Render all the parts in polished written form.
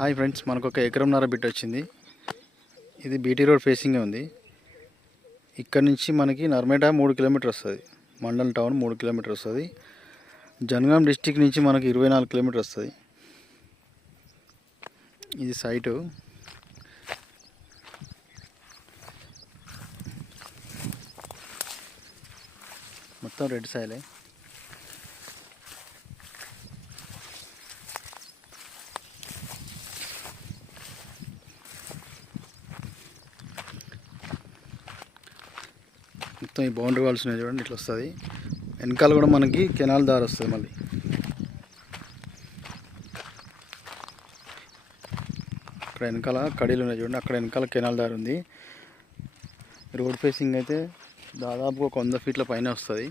Hi friends, మనకు ఒక ఎకరంన్నర bit వచ్చింది. ఇది బీటీ రోడ్ ఫేసింగే ఉంది. ఇక్కడ నుంచి మనకి నర్మేట 3 కిలోమీటర్ వస్తుంది. మండల్ టౌన్ 3 కిలోమీటర్ వస్తుంది. జనగాం డిస్టిక్ నుంచి మనకి 24 కిలోమీటర్ వస్తుంది. ఇది సైటు. మొత్తం రెడ్ సాయిలే. మొత్తం ఈ బౌండరీ వాల్స్ ఉన్నాయి చూడండి, ఇట్లా వస్తుంది. వెనకాల కూడా మనకి కెనాల్ దారి వస్తుంది. మళ్ళీ అక్కడ వెనకాల కడీలు ఉన్నాయి చూడండి, అక్కడ వెనకాల కెనాల్ దారి ఉంది. రోడ్ ఫేసింగ్ అయితే దాదాపు ఒక 100 ఫీట్ల పైన వస్తుంది.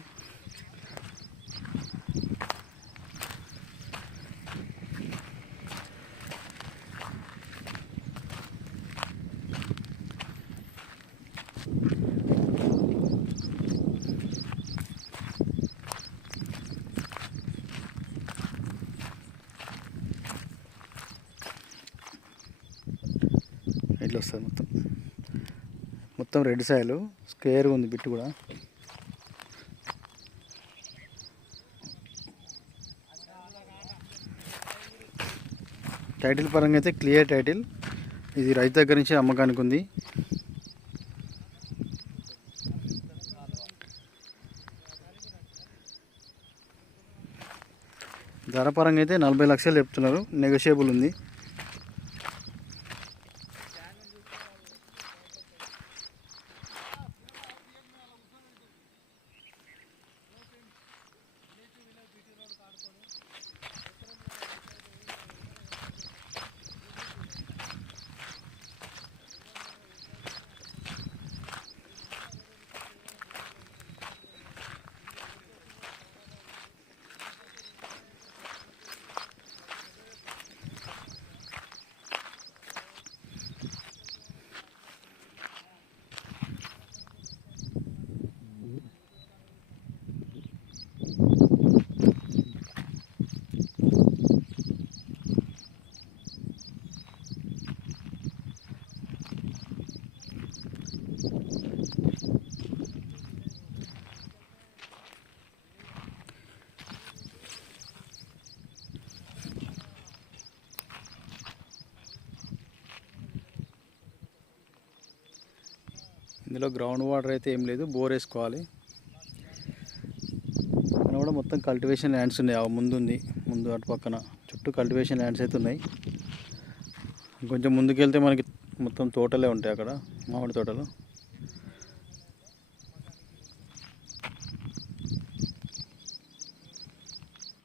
ఇట్లా వస్తుంది మొత్తం రెడ్ సాయిల్. స్క్వేర్గా ఉంది బిట్ కూడా. టైటిల్ పరంగా అయితే క్లియర్ టైటిల్. ఇది రైతు దగ్గర నుంచి అమ్మకానికి ఉంది. ధర పరంగా అయితే 40 లక్షలు చెప్తున్నారు, నెగోషియబుల్ ఉంది. ఇందులో గ్రౌండ్ వాటర్ అయితే ఏం లేదు, బోర్ వేసుకోవాలి. పక్కన కూడా మొత్తం కల్టివేషన్ ల్యాండ్స్ ఉన్నాయి. ముందు అటు పక్కన చుట్టూ కల్టివేషన్ ల్యాండ్స్ అయితే ఉన్నాయి. కొంచెం ముందుకెళ్తే మనకి మొత్తం తోటలే ఉంటాయి, అక్కడ మామిడి తోటలు.